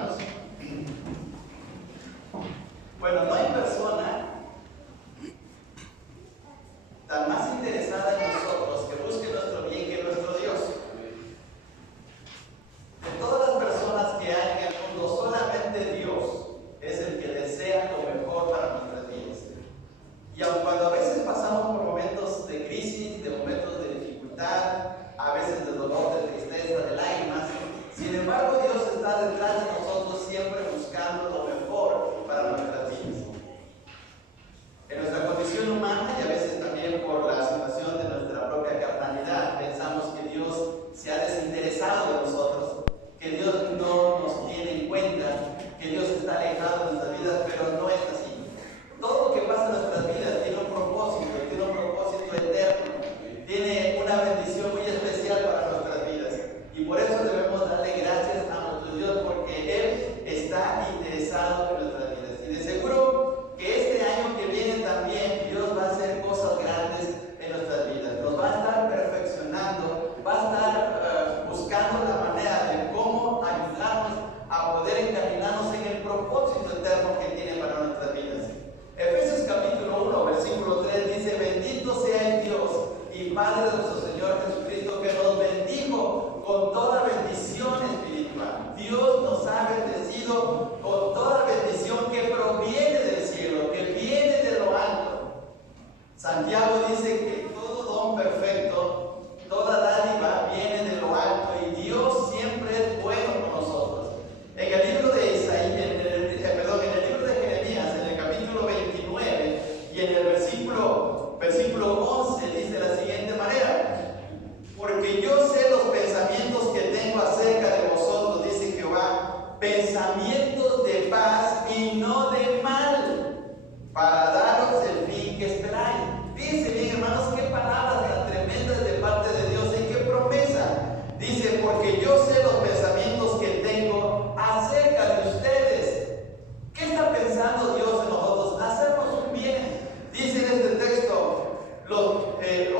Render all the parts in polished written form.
hermanos. Bueno, no hay persona tan más interesada en nosotros que busque nuestro bien que nuestro Dios. De todas las personas que hay en el mundo, solamente Dios es el que desea lo mejor para nuestras vidas. Y aun cuando a veces pasamos por momentos de crisis, de momentos de dificultad, a veces de dolor, de tristeza, de lágrimas, sin embargo Dios está detrás de nosotros siempre buscando lo mejor para nuestras vidas. En nuestra condición humana y a veces también por la situación de nuestra propia carnalidad, pensamos que Dios se ha desinteresado de nosotros, que Dios no nos tiene en cuenta, que Dios está alejado de nuestras vidas, pero no es así. Todo lo que pasa en nuestras vidas tiene un propósito eterno, tiene una bendición muy especial para nuestras vidas. Y por eso debemos darle gracias a nuestro Dios, porque Él está interesado en nuestras vidas. Y de seguro que este año que viene también Dios va a hacer cosas grandes en nuestras vidas. Nos va a estar perfeccionando, va a estar buscando la manera de cómo ayudarnos a poder encaminarnos en el propósito eterno que tiene para nuestras vidas. Efesios capítulo 1, versículo 3 dice: bendito sea el Dios y Padre de nuestro Señor Jesucristo, que nos bendijo con toda bendición espiritual. Dios nos ha bendecido con toda bendición que proviene del cielo, que viene de lo alto. Santiago dice que todo don perfecto, toda dádiva viene de lo alto, y Dios siempre es bueno con nosotros. En el libro de en el libro de Jeremías, en el capítulo 29 y en el versículo 11, dice de la siguiente manera: porque yo sé los pensamientos que tengo acerca de vosotros, dice Jehová, pensamientos de paz y no de mal, para daros el fin que esperáis. Fíjense bien, hermanos, qué palabras tan tremendas de parte de Dios y qué promesa. Dice: porque yo sé los pensamientos que tengo acerca de ustedes. ¿Qué está pensando Dios en nosotros? Hacernos un bien. Dice en este texto,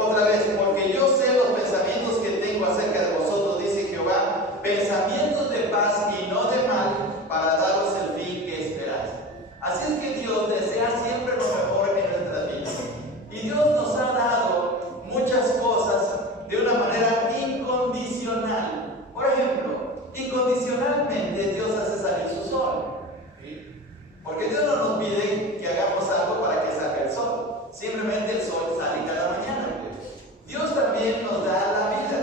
otra vez: porque yo sé los pensamientos que tengo acerca de vosotros, dice Jehová, pensamientos de paz y no de mal, para daros el fin que esperáis. Así es que Dios desea siempre lo mejor en nuestras vidas. Y Dios nos ha dado muchas cosas de una manera incondicional. Por ejemplo, incondicionalmente Dios hace salir su sol. ¿Sí? Porque Dios no nos pide que hagamos algo para que salga el sol. Simplemente el sol sale cada mañana. Dios también nos da la vida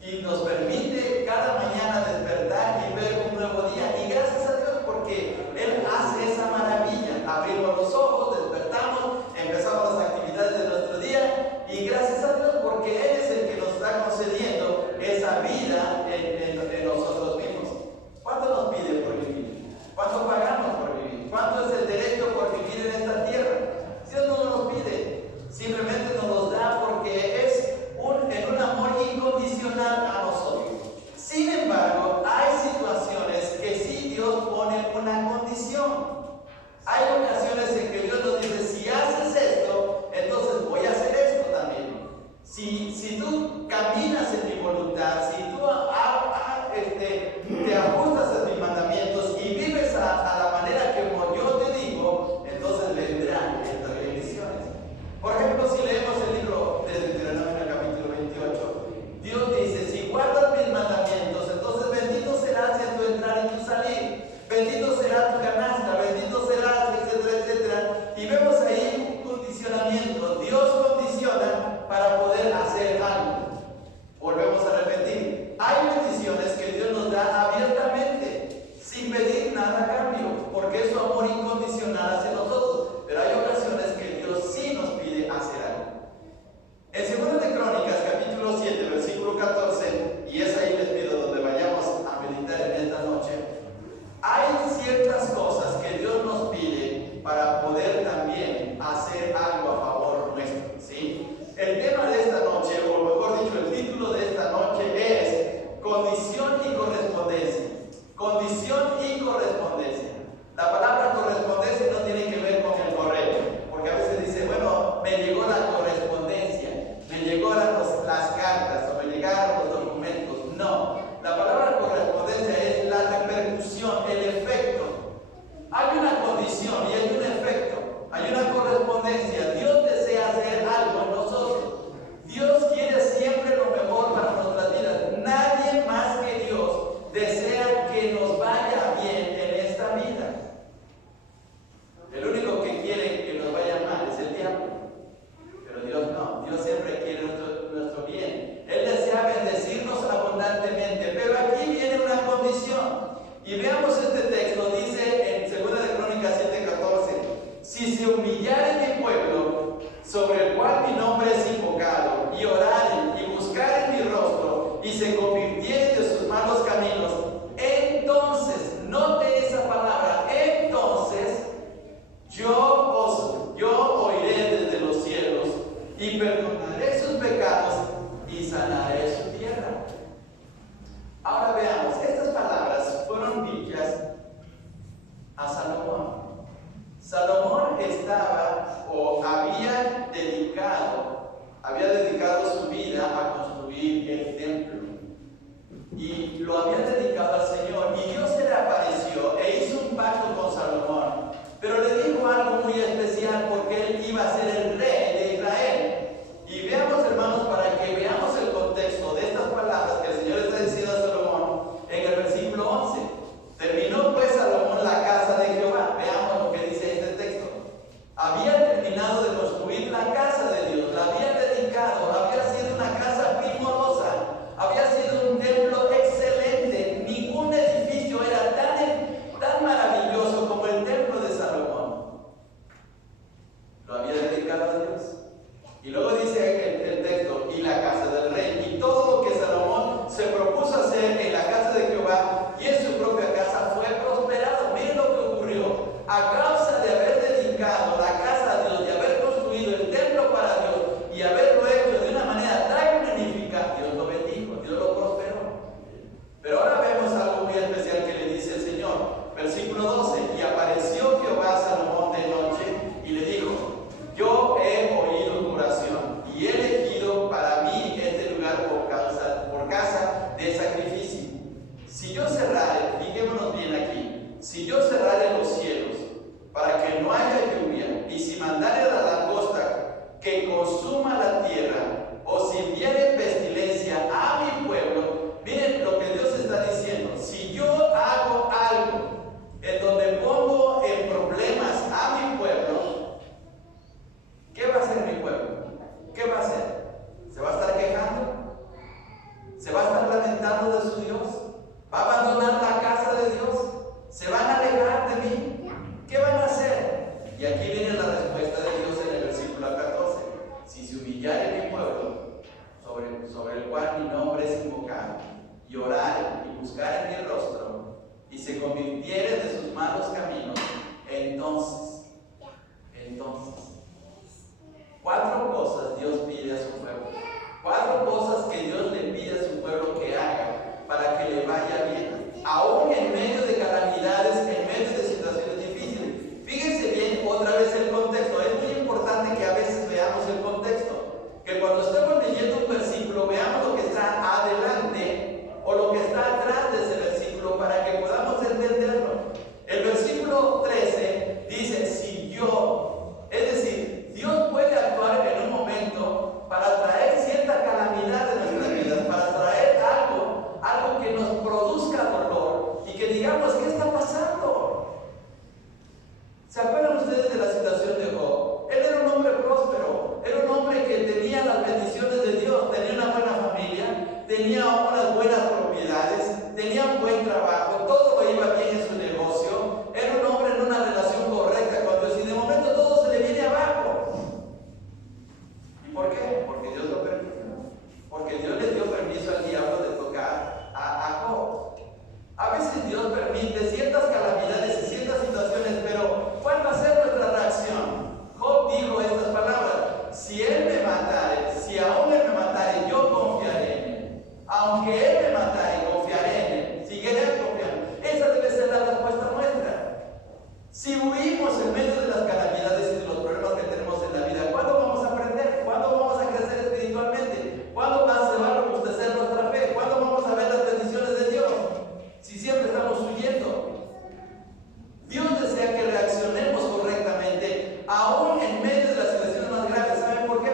y nos permite cada mañana despertar y ver un nuevo día. Y gracias a Dios, porque Él hace esa maravilla. Abrimos los ojos, despertamos, empezamos las actividades de nuestro día, y gracias a Dios, porque Él es el que nos está concediendo esa vida en nosotros mismos. ¿Cuánto nos pide por vivir? ¿Cuánto pagamos por vivir? ¿Cuánto es el derecho por vivir en esta tierra? Dios no nos pide, simplemente nos los da porque es en un amor incondicional a nosotros. Sin embargo, hay situaciones que sí Dios pone una condición. Hay ocasiones en que Dios nos dice: si haces esto, entonces voy a hacer esto también. Si tú caminas en mi voluntad, si tú te ajustas a mis mandamientos y vives a la manera que yo te digo, entonces vendrán estas bendiciones. Por ejemplo, si leemos el libro de Deuteronomio capítulo 28, Dios dice: si guardas mis mandamientos, entonces bendito serás en tu entrar y tu salir, bendito será tu canasta, bendito serás, etcétera, etcétera. Y vemos ahí un condicionamiento. Dios condiciona para poder hacer algo. Volvemos a repetir: hay bendiciones que Dios nos da abiertamente, sin pedir nada a cambio, porque es su amor incondicional hacia nosotros. Pero hay ocasiones que Dios sí nos pide hacer algo. En 2 de Crónicas, capítulo 7, versículo 14, y es ahí les pido donde vayamos a meditar en esta noche, hay ciertas cosas que Dios nos pide para poder también hacer algo a favor nuestro, ¿sí? El tema de esta noche, o mejor dicho, el título de esta noche es condición y correspondencia. Condición y correspondencia. La palabra correspondencia no tiene que ver con el correo, porque a veces dice: bueno, me llegó la correspondencia, me llegó las cartas, o me llegaron los documentos. No, la palabra correspondencia es la repercusión, el Y veamos este texto, dice en 2 de Crónicas 7:14, si se humillare mi pueblo, sobre el cual mi nombre es invocado, y oraren y buscaren mi rostro, y se convirtieren de sus malos caminos, entonces, note esa palabra, entonces, yo oiré desde los cielos, y perdonaré sus pecados, y sanaré su tierra. Ahora veamos, estas palabras fueron dichas a Salomón. Salomón estaba o había dedicado su vida a construir el templo. Y lo había dedicado al Señor. Y Dios se le apareció e hizo un pacto con Salomón. Pero le dijo algo muy especial porque él iba a ser el rey de Israel. Y veamos, hermanos, para que veamos el contexto de estas palabras que el Señor está diciendo a Salomón en el versículo 11. Terminó pues Salomón la casa de Jehová. Veamos lo que dice este texto. Había terminado de construir la casa de Dios, la había dedicado, había sido una casa primorosa, había sido un templo excelente. Ningún edificio era tan maravilloso como el templo de Salomón. Lo había dedicado a Dios. Y luego dice el texto, y la casa del rey, y todo lo que Salomón se propuso hacer en la casa de Jehová y en su propia casa fue prosperado. Miren lo que ocurrió. A causa de haber dedicado la casa a Dios, de haber construido el templo para Dios y haberlo hecho de una manera tan magnífica, Dios lo bendijo, Dios lo prosperó. Pero ahora vemos algo muy especial que le dice el Señor. Versículo 12, y apareció Jehová a Salomón de noche y le dijo, yo he oído tu oración y he elegido para mí este lugar por casa de sacrificio. Si yo cerrare, fijémonos bien aquí, si yo cerrare los cielos para que no haya lluvia, y si mandare la langosta que consuma la tierra, o si enviare pestilencia a mi pueblo, miren lo que Dios está diciendo, si yo hago algo en donde pongo en problemas a mi pueblo, ¿qué va a hacer mi pueblo? ¿Qué va a hacer? ¿Se va a estar quejando? ¿Se va a estar lamentando de su Dios? ¿Va a abandonar la casa de Dios? ¿Se van a alejar de mí? ¿Qué van a hacer? Y aquí viene la respuesta de Dios en el versículo 14. Si se humillare mi pueblo, sobre el cual mi nombre es invocado, y orar y buscar en mi rostro, y se convirtiere de sus malos caminos, entonces, 4 cosas Dios pide a su pueblo. 4 cosas que Dios le pide a su pueblo que haga para que le vaya bien. Aún en medio de calamidades, en medio de situaciones difíciles. Fíjense bien otra vez el contexto. Es muy importante que a veces veamos el contexto. Que cuando estemos leyendo un versículo, veamos lo que está adelante o lo que está atrás de ese versículo para que podamos entenderlo. El versículo 13 dice, si yo, es decir, Dios puede actuar en un momento para traer cierta calamidad en nuestras vidas, para traer algo que nos produzca dolor y que digamos, ¿qué está pasando? ¿Se acuerdan ustedes de la situación de Job? Él era un hombre próspero, era un hombre que tenía las bendiciones de Dios, tenía una buena familia, tenía unas buenas propiedades, tenía un buen trabajo, todo lo iba bien en su negocio, era un hombre en una relación correcta con Dios y de momento todo se le viene abajo. ¿Y por qué? Porque Dios lo permitió. Porque Dios le dio permiso al diablo de tocar a Job. A veces Dios permite ciertas calamidades y ciertas situaciones, pero ¿cuál va a ser nuestra reacción? Job dijo estas palabras: si él me matare, si aún él me matare, yo confiaré en él. Aunque él me matare, confiaré en él. Seguiré confiando. Esa debe ser la respuesta nuestra. Si huimos en medio de las calamidades y de los problemas que tenemos en la vida, ¿cuándo vamos a aprender? ¿Cuándo vamos a crecer espiritualmente? ¿Cuándo se va a robustecer nuestra fe? ¿Cuándo vamos a ver las bendiciones de Dios? Si siempre estamos huyendo. Dios desea que reaccionemos correctamente, aún en medio de las situaciones más graves. ¿Saben por qué?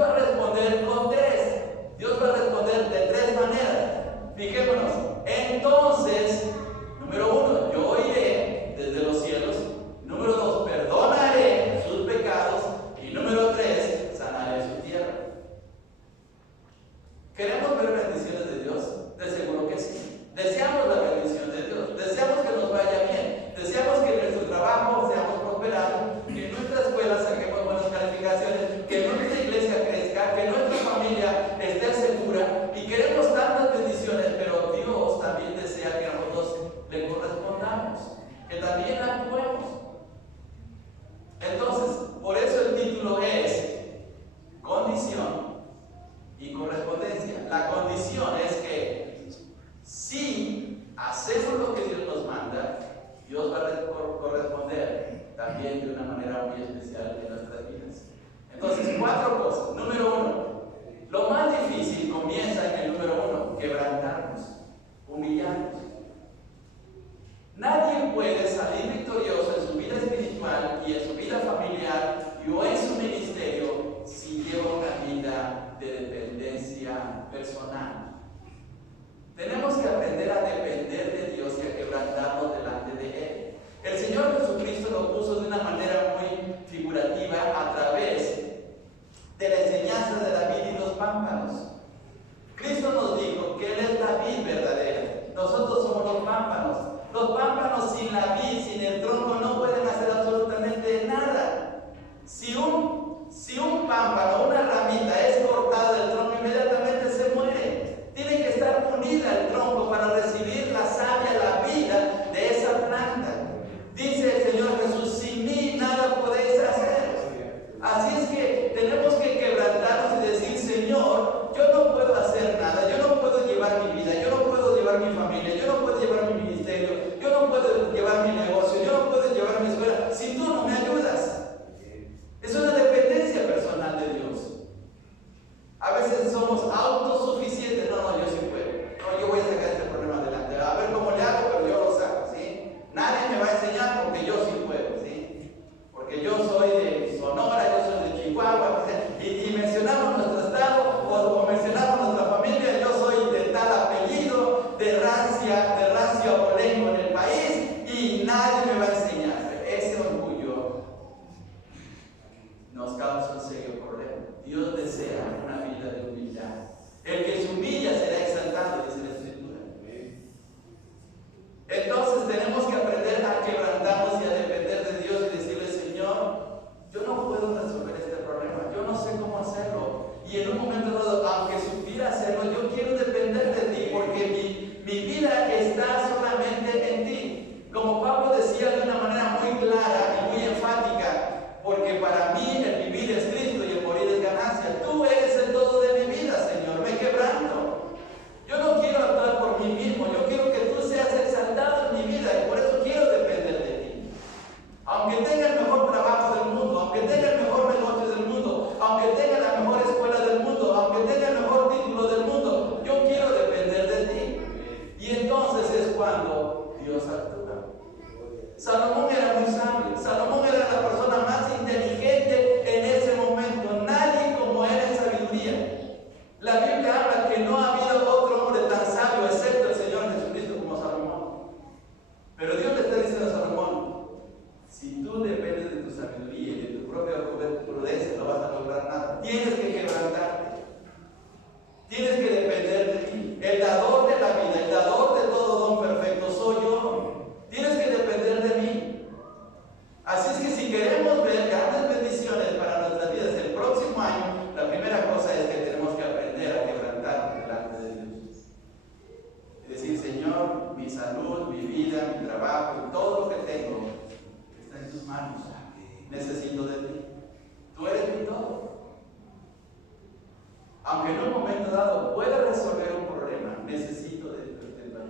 Dios va a responder con tres. Dios va a responder de tres maneras. Fijémonos. Entonces, número uno, yo oiré desde los cielos. Número dos, perdonaré sus pecados. Y número tres, sanaré su tierra. ¿Queremos ver bendiciones de Dios? De seguro que sí. Deseamos la bendición de Dios. Deseamos que nos vaya bien. Deseamos que en nuestro trabajo seamos prosperados. Que en nuestra escuela saquemos buenas calificaciones. Que nuestra iglesia crezca. Que nuestra familia esté segura. Y queremos tantas bendiciones. Pero Dios también desea que nosotros le correspondamos. Que también actuemos. Entonces, por eso el título es Condición y correspondencia. La condición es que si hacemos lo que Dios nos manda, Dios va a corresponder también de una manera muy especial en nuestras vidas. Entonces, cuatro cosas. Número uno, lo más difícil comienza en el número uno, quebrantarnos, humillarnos. Nadie puede salir victorioso en su vida espiritual y en su vida familiar y o en su ministerio si lleva una vida de dependencia personal. Tenemos que aprender a depender de Dios y a quebrantarnos delante de Él. El Señor Jesucristo lo puso de una manera muy figurativa a través de la enseñanza de la vid y los pámpanos. Cristo nos dijo que Él es la vid verdadera. Nosotros somos los pámpanos. Los pámpanos sin la vid, sin el tronco, no pueden hacer absolutamente nada. Si un pámpano, una ramita es cortada del tronco, inmediatamente se muere. Tiene que estar unida al tronco para recibir la savia, la vida de esa planta. Dice el Señor Jesús, sin mí nada podéis hacer. Así es que tenemos que quebrantarnos y decir, Señor, yo no puedo hacer nada, yo no puedo llevar mi vida, yo no puedo llevar mi familia, yo no puedo llevar mi ministerio, yo no puedo llevar mi negocio, yo no puedo llevar mi escuela, si tú no me ayudas. Es una dependencia personal de Dios. A veces somos autosuficientes. No, yo sí puedo. No, yo voy a sacar este problema adelante. A ver cómo le hago, pero yo lo saco, ¿sí? Nadie me va a enseñar porque yo sí puedo, ¿sí? Porque yo soy de Sonora, yo soy de Chihuahua, y mencionamos nuestro estado, o mencionamos nuestra familia, yo soy de tal apellido, de rancio abolengo en el país, y nadie me va a enseñar. Ese orgullo nos causa un serio problema. Dios desea una vida de humildad. El que se humilla será exaltado, dice la Escritura. Entonces tenemos que aprender a quebrantarnos y a depender de Dios y decirle, Señor, yo no puedo resolver este problema, yo no sé cómo hacerlo. Y en un momento dado, aunque supiera hacerlo, yo quiero depender de ti porque mi vida está solamente en ti. Como Pablo decía de una manera muy clara y muy enfática, porque para mí el vivir es Cristo y el morir es ganancia. Tú eres el todo de mi vida, Señor. Me quebranto. Yo no quiero actuar por mí mismo. Yo quiero que tú seas exaltado en mi vida y por eso quiero depender de ti. Aunque tenga el mejor trabajo del mundo, aunque tenga el mejor negocio del mundo, aunque tenga la mejor escuela del mundo, aunque tenga el mejor título del mundo, yo quiero depender de ti. Y entonces es cuando Dios actúa. Salomón era muy sabio. Salomón era la persona más inteligente en ese momento. Nadie como él en sabiduría. La Biblia habla que no ha habido otro hombre tan sabio excepto el Señor Jesucristo como Salomón. Pero Dios le está diciendo a Salomón, si tú dependes de tu sabiduría y de tu propia prudencia, no vas a lograr nada. Tienes que quebrantarte. Tienes que depender de mí. El dador de la vida, el dador de todo don perfecto soy yo. Tienes que depender de mí. Así es que si queremos ver grandes bendiciones para nuestras vidas el próximo año, la primera cosa es que tenemos que aprender a quebrantarnos delante de Dios. Y decir, Señor, mi salud, mi vida, mi trabajo, todo lo que tengo está en tus manos. Necesito de ti. Tú eres mi todo. Aunque en un momento dado pueda resolver un problema, necesito de tu ayuda.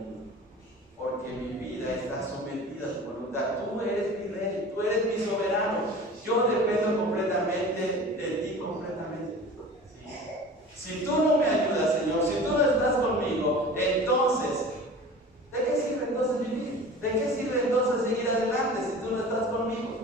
Porque mi vida está sometida a tu voluntad. Tú eres mi rey, tú eres mi soberano. Yo dependo completamente de ti, completamente. Si tú no me ayudas, Señor, si tú no estás conmigo, entonces, ¿de qué sirve entonces vivir? ¿De qué sirve entonces seguir adelante si tú no estás conmigo?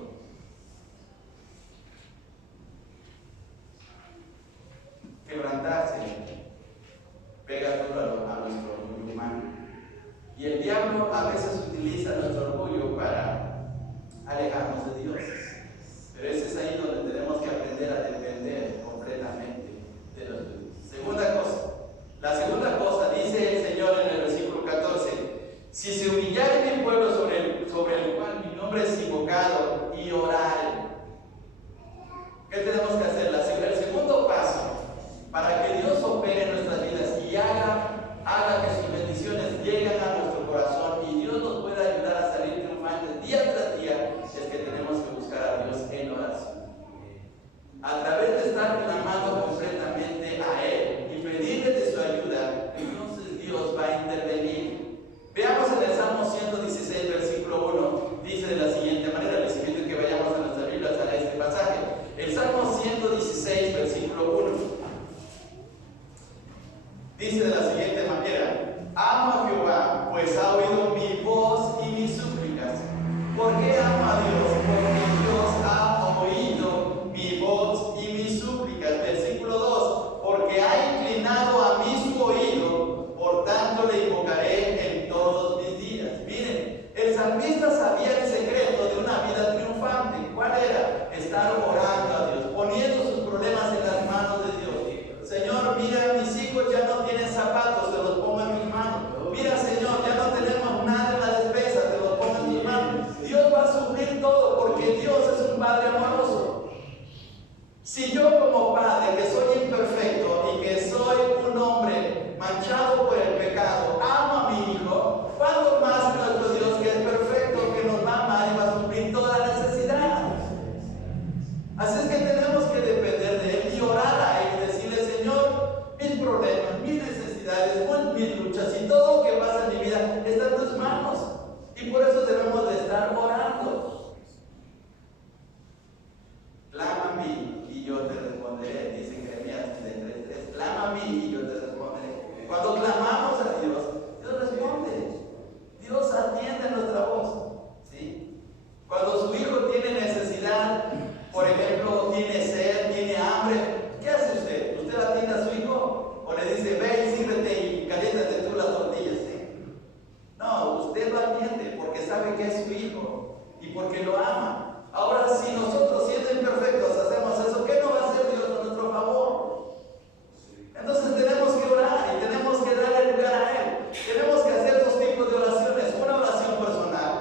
Dice de la siguiente manera: amo a Jehová, pues ha oído mi voz y mis súplicas. ¿Por qué amo a Dios? Porque Dios ha oído mi voz y mis súplicas. Versículo 2: porque ha inclinado a mí su oído, por tanto le invocaré en todos mis días. Miren, el salmista sabía el secreto de una vida triunfante. ¿Cuál era? Estar orando a Dios, poniendo sus problemas en las manos de Dios. Señor, mira, mis hijos ya no tienen zapatos, te los pongo en mis manos. Mira, Señor, ya no tenemos nada en la despensa, te los pongo en tus manos. Dios va a suplir todo, porque Dios es un Padre amoroso. Si yo como padre, que soy imperfecto y que soy un hombre manchado por el pecado, amo a mi hijo, ¿cuánto más nuestro Dios, que es perfecto, que nos va a amar y va a suplir toda la necesidad? Así es que tenemos que depender de Él y orar a Él y decirle: Señor, mis problemas, mis necesidades, mis luchas y todo lo que pasa en mi vida está en tus manos. Y por eso debemos de estar orando. Clama a mí y yo te responderé, dice Jeremías 33:3. Clama a mí y yo te responderé. Cuando clamamos a Dios, Dios responde. Dios atiende nuestra voz, ¿sí? Cuando su hijo tiene necesidad, por ejemplo, tiene sed, tiene hambre, ¿qué hace usted? ¿Usted atiende a su hijo? ¿O le dice: ve y sírvete y caliéntate tú las tortillas? ¿Sí? No, usted lo atiende porque sabe que es su hijo y porque lo ama. Ahora, si nosotros, siendo imperfectos, hacemos eso, ¿qué no va a hacer Dios a nuestro favor? Entonces tenemos que orar y tenemos que darle lugar a Él. Tenemos que hacer dos tipos de oraciones: una oración personal,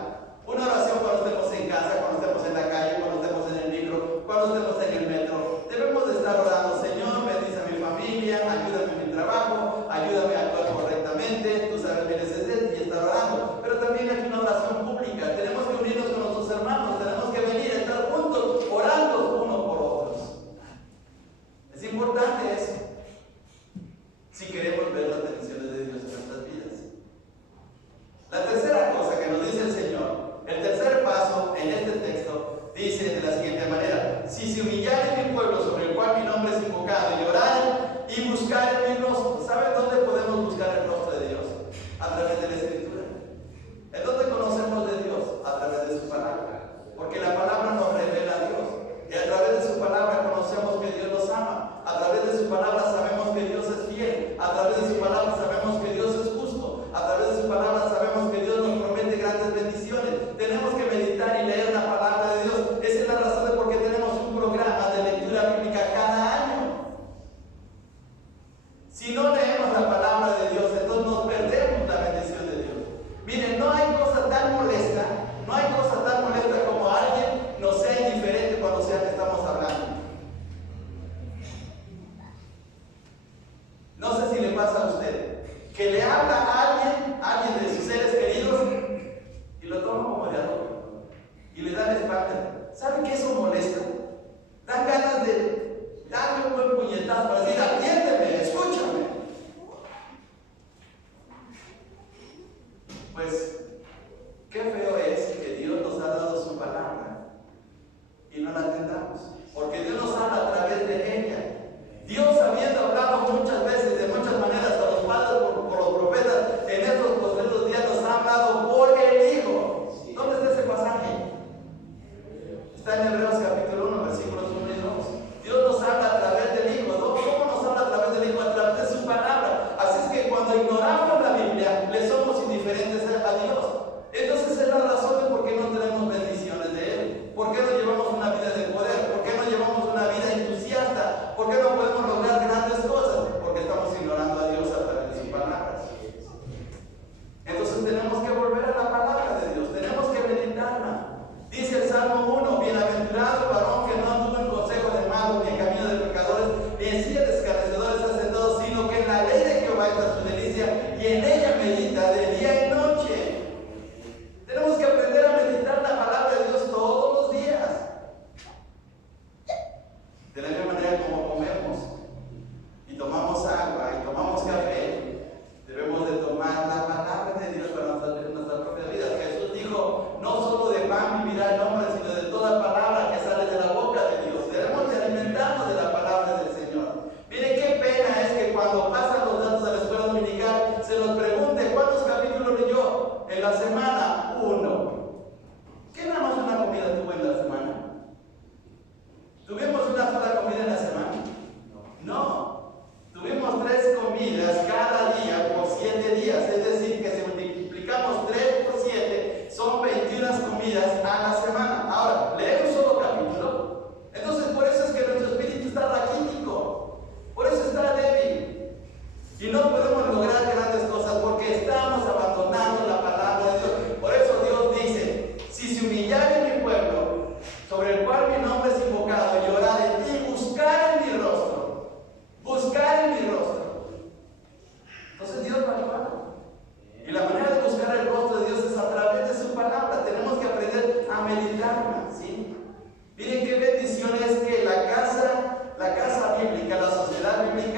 una oración cuando estemos en casa, cuando estemos en la calle, cuando estemos en el micro, cuando estemos en el metro. Debemos de estar orando: Señor, bendice a mi familia, ayúdame en mi trabajo, ayúdame a actuar correctamente, tú sabes mi necesidad, y estar orando. Pero también hay una oración pública. Tenemos que unirnos con nuestros hermanos, tenemos que venir a estar juntos, orando unos por otros. Es importante eso, si queremos ver las bendiciones de Dios en nuestras vidas. La tercera cosa que nos dice el Señor, el tercer paso en este texto, dice de la siguiente manera: si se humillare mi pueblo, sobre el cual mi nombre es invocado, y oraren y buscaren mi rostro. ¿Saben dónde podemos buscar el rostro de Dios? A través de la Escritura. ¿En dónde conocemos de Dios? A través de su palabra. Porque la palabra nos revela a Dios. Y a través de su palabra conocemos que Dios nos ama. A través de su palabra sabemos que Dios es fiel. A través de su palabra sabemos que Dios es justo. A través de su palabra sabemos que Dios nos promete grandes bendiciones. Tenemos que meditar y leer la palabra de Dios. Esa es la razón de por qué tenemos un programa de lectura bíblica cada año. Si no leemos la palabra de Dios, entonces nos perdemos la bendición de Dios. Miren, no hay cosa tan molesta, como alguien nos sea indiferente cuando sea que estamos hablando. No sé si le pasa a usted, que le habla a alguien de sus seres queridos, y lo toma como de adorno, y le da la espalda. ¿Sabe que eso molesta? Dan ganas de darle un buen puñetazo para decir: atiéndeme, escúchame. Pues, qué feo es que Dios nos ha dado su palabra y no la atendamos, porque Dios nos habla a través de ella. Dios, habiendo hablado muchas veces, de muchas maneras, a los padres por los profetas, en estos postreros días nos ha hablado por el Hijo. ¿Dónde está ese pasaje? Está en Hebreos capítulo 1, versículos 1 y 2. Dios nos habla a través del Hijo. ¿Cómo nos habla a través del Hijo? A través de su palabra. Así es que cuando ignoramos la Biblia, le somos indiferentes a Dios. Entonces es la razón de por qué no tenemos bendiciones de Él. ¿Por qué no llevamos una vida de poder? ¿Por qué no llevamos una vida entusiasta? ¿Por qué no podemos lograr grandes cosas? Porque estamos ignorando a Dios a través de su palabra. Entonces tenemos que volver a la palabra de Dios, tenemos que meditarla. Dice el Salmo 1: bienaventurado el varón que no anduvo en consejo de malos, ni en camino de pecadores, ni en silla de escarnecedores ha sentado, sino que en la ley de Jehová está su delicia, y en ella medita de día y noche. Tenemos que aprender a meditar la palabra de Dios todos los días. De la misma manera como comemos y tomamos agua y tomamos café, debemos de tomar la palabra de Dios para nuestra propia vida. Jesús dijo: no solo de pan vivirá el hombre, sino de toda palabra que sale de la boca de Dios. Debemos de alimentarnos de la palabra del Señor. Miren qué pena es que cuando pasan los datos a la escuela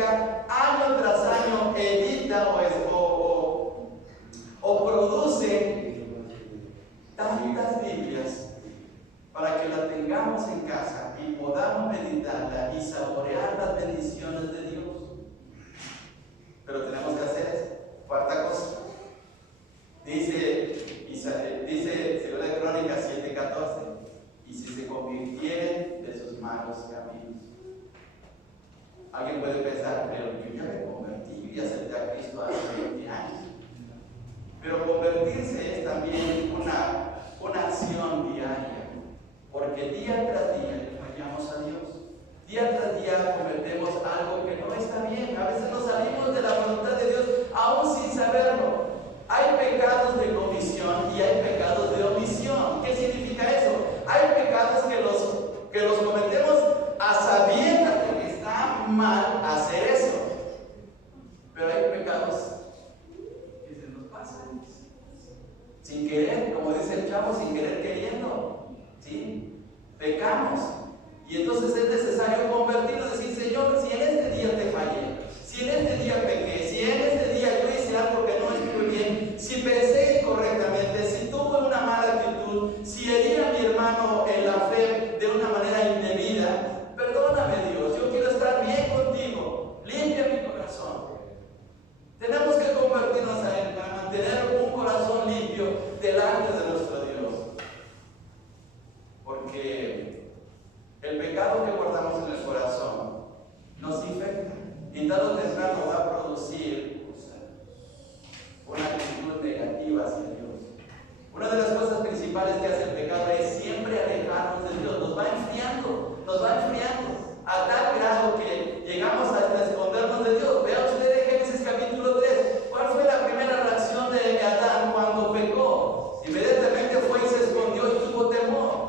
Bíblica año tras año edita o produce tantas Biblias para que la tengamos en casa y podamos meditarla y saborear las bendiciones de Dios. Pero tenemos que hacer eso. Cuarta cosa. Dice 2 Crónicas 7:14, y si se convirtieren de sus malos caminos. Alguien puede pensar, pero yo ya me convertí y acepté a Cristo hace 20 años. Pero convertirse es también una acción diaria, porque día tras día fallamos a Dios. Día tras día cometemos algo que no está bien. A veces nos salimos de la voluntad de Dios aún sin saberlo. Hay pecados de comisión y hay pecados de omisión. ¿Qué significa eso? Hay pecados que los cometemos a sabiendas de que está mal hacer eso. Pero hay pecados que se nos pasan sin querer, como dice el chavo, sin querer queriendo. ¿Sí? Pecamos. Y entonces es necesario convertirnos, decir, Señor, si en este día te fallé, si en este día pequé, si en este día yo hice algo que no estuve bien, si pensé incorrectamente, si tuve una mala actitud, si herí a mi hermano en la fe de una manera indebida, perdóname, Dios, yo quiero estar bien contigo, limpia mi corazón. Tenemos que convertirnos a Él para mantener un corazón limpio delante de nuestro Dios. Porque el pecado que guardamos en el corazón nos infecta y tarde o temprano va a producir una actitud negativa hacia Dios. Una de las cosas principales que hace el pecado es siempre alejarnos de Dios. Nos va enfriando a tal grado que llegamos hasta escondernos de Dios. Vea usted en Génesis capítulo 3. ¿Cuál fue la primera reacción de Adán cuando pecó? Inmediatamente fue y se escondió y tuvo temor.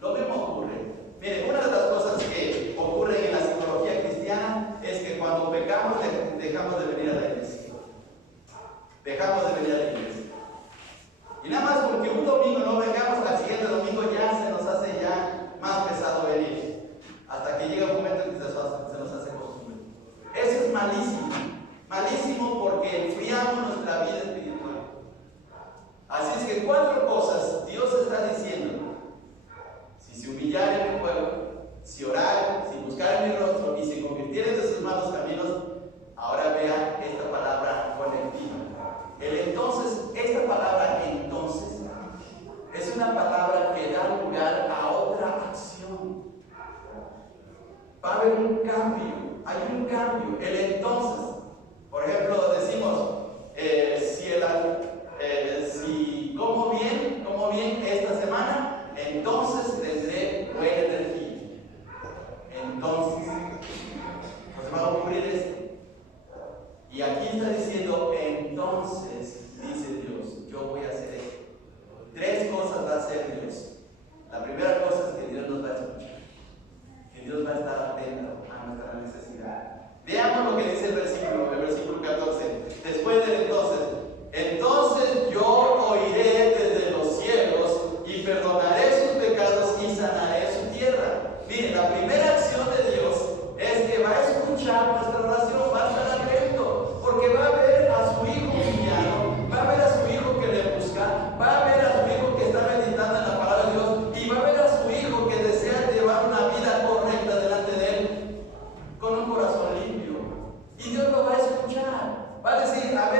Lo mismo ocurre. Mire, una de las cosas que ocurren en la psicología cristiana es que cuando pecamos dejamos de venir a la iglesia. Dejamos de venir a la iglesia. Y nada más porque un domingo no vengamos, al siguiente domingo ya se nos hace ya más pesado venir. Hasta que llega un momento en que se nos hace costumbre. Eso es malísimo. Malísimo porque enfriamos nuestra vida espiritual. Así es que 4 cosas Dios está diciendo. Si se humillaren en mi pueblo, si oraren, si buscaren mi rostro y se convirtieren de sus malos caminos, ahora vean esta palabra conectiva. Esta palabra entonces es una palabra que da lugar a otra acción. Va a haber un cambio, hay un cambio. El entonces, por ejemplo, decimos, si como bien esta semana, entonces tendré buena energía. Entonces, pues va a ocurrir esto. Y aquí está diciendo, entonces, dice Dios, yo voy a hacer esto. 3 cosas va a hacer Dios. La primera cosa es que Dios nos va a escuchar. Que Dios va a estar atento a nuestra necesidad. Veamos lo que dice el versículo 14. Después del entonces yo oiré desde los cielos y perdonaré sus pecados y sanaré su tierra. Miren, la primera acción de Dios es que va a escuchar nuestra oración, va a estar atento, porque va a ver a su hijo humillado, va a ver a su hijo que le busca, va a ver a su hijo que está meditando en la palabra de Dios y va a ver a su hijo que desea llevar una vida correcta delante de él con un corazón limpio. Y Dios lo va a escuchar, va a decir, a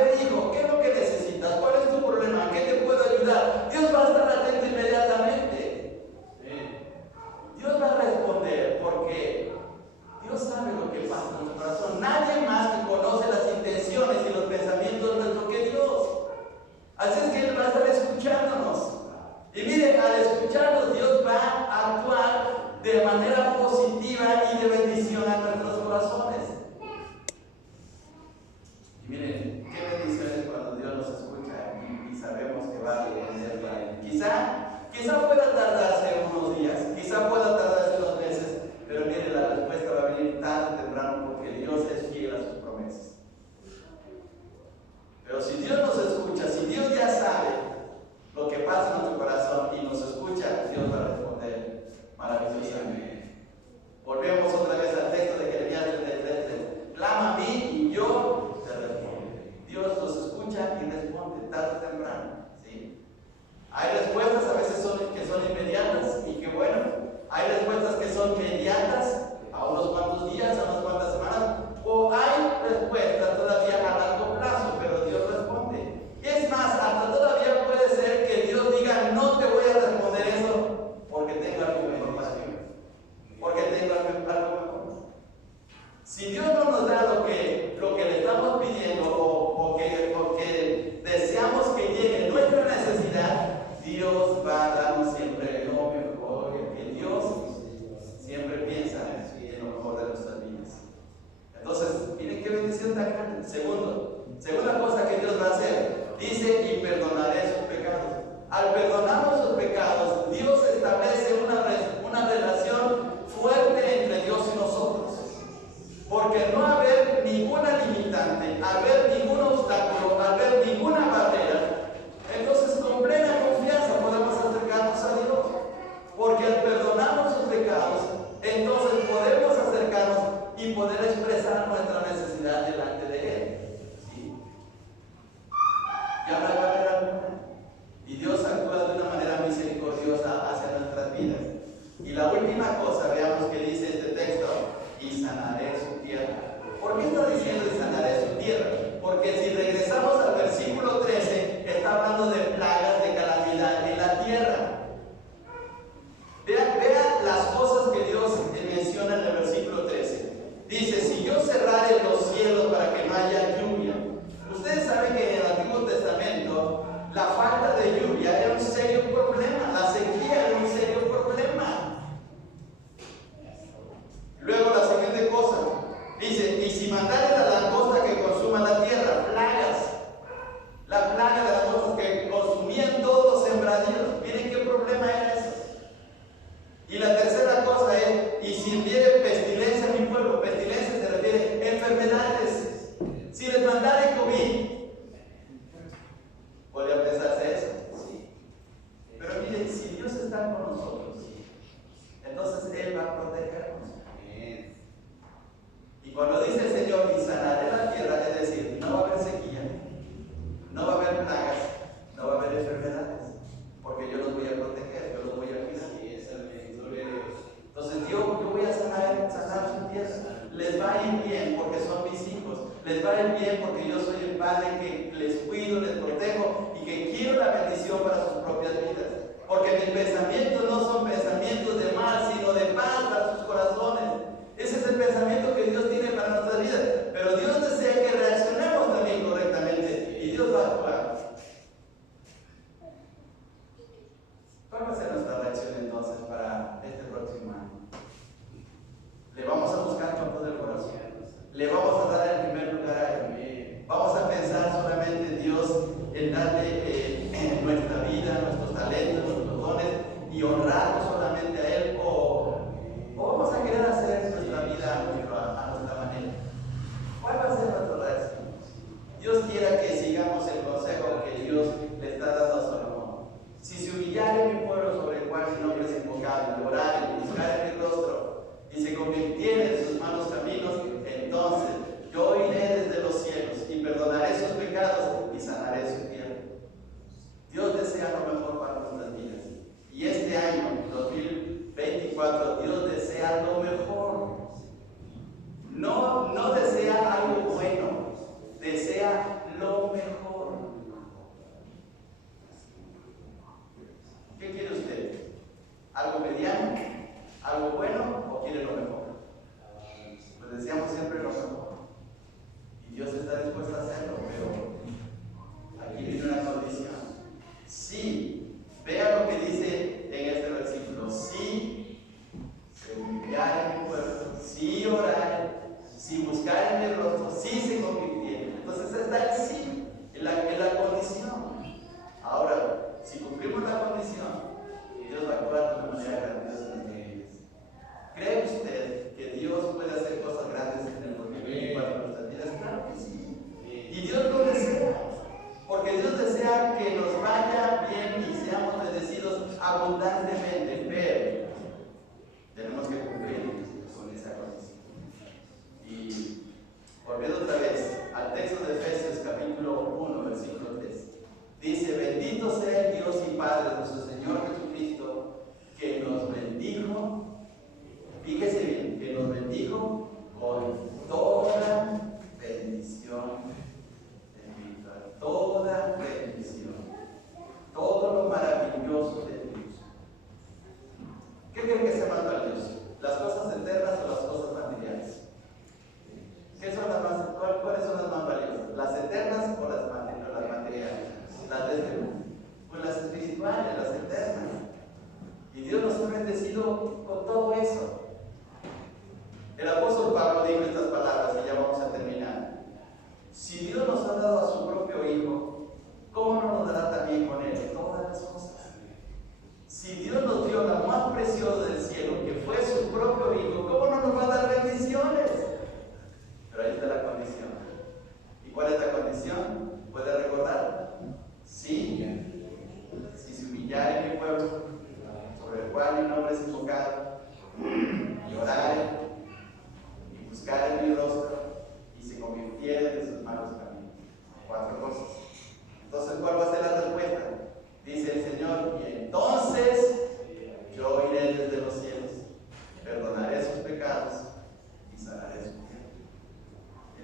lo que le estamos pidiendo o que deseamos que llegue nuestra necesidad, Dios va a darnos siempre lo mejor, porque Dios siempre piensa en lo mejor de nuestras vidas. Entonces, miren qué bendición tan grande. Segunda cosa que Dios va a hacer, dice, y perdonaré sus pecados. Al perdonar nuestros pecados, Dios establece una relación fuerte entre Dios y nosotros. Porque no haber ninguna limitante, haber ningún obstáculo, haber ninguna barrera, entonces con plena confianza podemos acercarnos a Dios. Porque al perdonar nuestros pecados, entonces podemos acercarnos y poder expresar nuestra necesidad delante de Él. ¿Sí? Ya no hay barrera alguna. Y Dios actúa de una manera misericordiosa hacia nuestras vidas. Y la última cosa, veamos que dice este texto, y sanaré su tierra. ¿Por qué está diciendo y sanaré su tierra? Porque si regresamos al versículo 13, está hablando de plagas, de calamidad en la tierra. Vean las cosas que Dios menciona en el versículo 13. Dice, si yo cerrare los cielos para que no haya lluvia. Ustedes saben que en el Antiguo Testamento la falta de lluvia era un serio problema, la sequía era un serio problema. Luego la siguiente cosa, dice, y si mandare la langosta que consuma la tierra, plagas. La plaga de las cosas que consumían todos los sembradíos. Miren qué problema era eso. Y la tercera cosa es, y si enviere pestilencia a mi pueblo, pestilencia se refiere a enfermedades. Si les mandare COVID, podría pensarse eso, sí. Pero miren, si Dios está con nosotros, entonces Él va a protegernos. Y cuando dice el Señor, y sanaré la tierra, es decir, no va a haber sequía, no va a haber plagas, no va a haber enfermedades, porque yo los voy a proteger, yo los voy a cuidar. Entonces yo voy a sanar su tierra. Les va a ir bien porque son mis hijos. Les va a ir bien porque yo soy el Padre que les cuido, les protejo y que quiero la bendición para sus propias vidas. Porque mis pensamientos no son pensamientos de mal, sino de paz para sus corazones. Ese es el pensamiento que Dios tiene para nuestras vidas. Pero Dios desea que reaccionemos también correctamente y Dios va a actuar. ¿Cuál va a ser nuestra reacción entonces para este próximo año? Le vamos a buscar con todo el corazón. Le vamos a dar el primer lugar a Él. Vamos a pensar solamente en Dios, en darle nuestra vida, nuestros talentos, nuestros dones y honrarlo solamente a Él. O vamos a querer hacer nuestra vida a nuestra manera. ¿Cuál va a ser nuestra reacción? Dios quiera que sigamos el consejo que Dios le está dando a Salomón. Si se humillare mi pueblo sobre el cual mi nombre es invocado, y orare y buscare mi rostro, y se convirtiere en sus malos caminos, entonces yo iré desde los cielos y perdonaré sus pecados y sanaré su tierra. Dios desea lo mejor para nuestras vidas. Y este año, 2024, Dios desea lo mejor. No desea algo bueno, desea lo mejor. ¿Qué quiere usted? ¿Algo mediano? ¿Algo bueno o quiere lo mejor? Pues deseamos siempre lo mejor. Y Dios está dispuesto a hacerlo, pero aquí viene una condición. Sí, vea lo que dice en este versículo. Sí, se humillare mi pueblo, sí orare, si buscare mi rostro, sí se convirtiere. Entonces está el sí, en la condición. Ahora, si cumplimos la condición, Dios va a actuar de una manera grandiosa en nuestras vidas. ¿Cree usted que Dios puede hacer cosas grandes en el 2024 en nuestras vidas? Claro que sí. Y Dios lo desea. Porque Dios desea que nos vaya bien y seamos bendecidos abundantemente. Pero tenemos que cumplir con esa condición. Y volviendo otra vez al texto de Efesios capítulo 1, versículo 3. Dice, bendito sea el Dios y Padre de nuestro Señor Jesucristo, que nos bendijo, fíjese bien, que nos bendijo con toda bendición espiritual, toda bendición, todo lo maravilloso de Dios. ¿Qué creen que se manda a Dios? ¿Las cosas eternas o las cosas materiales? ¿Qué son las más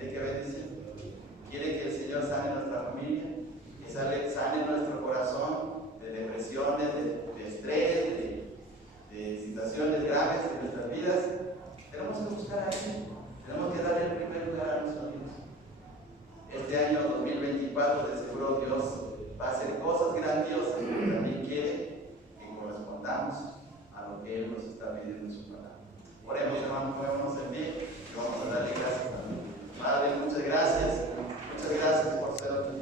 Mire qué bendición. Quiere que el Señor sane nuestra familia, que sane nuestro corazón de depresiones, de estrés, de situaciones graves de nuestras vidas. Tenemos que buscar a Él. Tenemos que darle el primer lugar a nuestra vida. Este año 2024 de seguro Dios va a hacer cosas grandiosas, pero también quiere que correspondamos a lo que Él nos está pidiendo en su palabra. Oremos, hermanos, ponémonos en pie.